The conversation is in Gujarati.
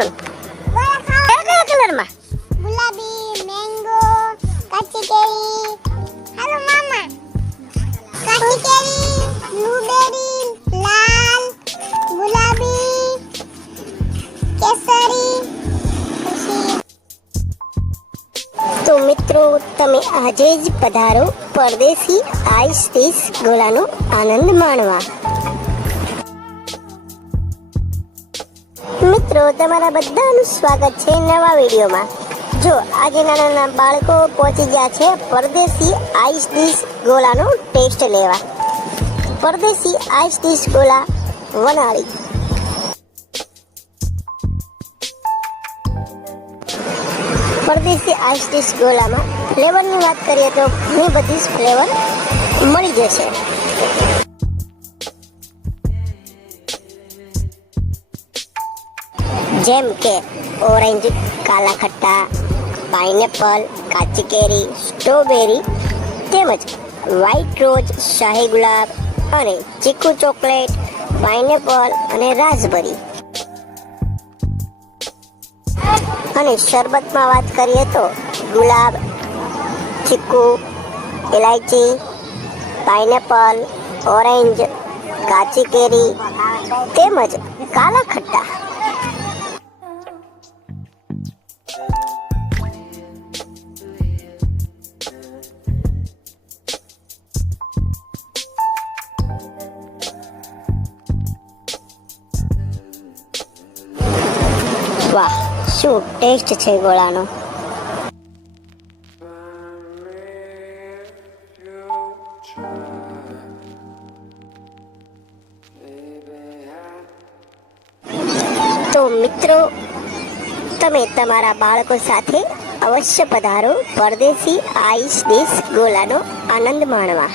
કયા કલરમાં? ગુલાબી, મેંગો, કાચી કેરી. હાલો મામા. કાચી કેરી, બ્લુબેરી, લાલ, ગુલાબી, કેસરી. તો મિત્રો તમે આજે જ પધારો પરદેશી આઈસ ડીશ ગોળાનો આનંદ માણવા. મિત્રો તમારા બધાનું સ્વાગત છે નવા વિડીયોમાં. જો આજે નાના બાળકો પહોંચી ગયા છે પરદેશી આઈસ ડીશ ગોળાનો ટેસ્ટ લેવા. પરદેશી આઈસ ડીશ ગોળા વનાળી. પરદેશી આઈસ ડીશ ગોળામાં ફ્લેવરની વાત કરીએ તો ઘણી બધી ફ્લેવર મળી જશે. જેમ કે ઓરેન્જ, કાલા ખટ્ટા, પાઇનેપલ, કાચી કેરી, સ્ટ્રોબેરી તેમજ વ્હાઈટ રોઝ, શાહી ગુલાબ અને ચીકુ ચોકલેટ, પાઇનેપલ અને રાસબરી. અને શરબતમાં વાત કરીએ તો ગુલાબ, ચીકુ, ઇલાયચી, પાઇનેપલ, ઓરેન્જ, કાચી કેરી તેમજ કાલા ખટ્ટા. વાહ, શું ટેસ્ટ છે ગોળાનો. તો મિત્રો તમે તમારા બાળકો સાથે અવશ્ય પધારો પરદેશી આઈસ ડીશ ગોળાનો આનંદ માણવા.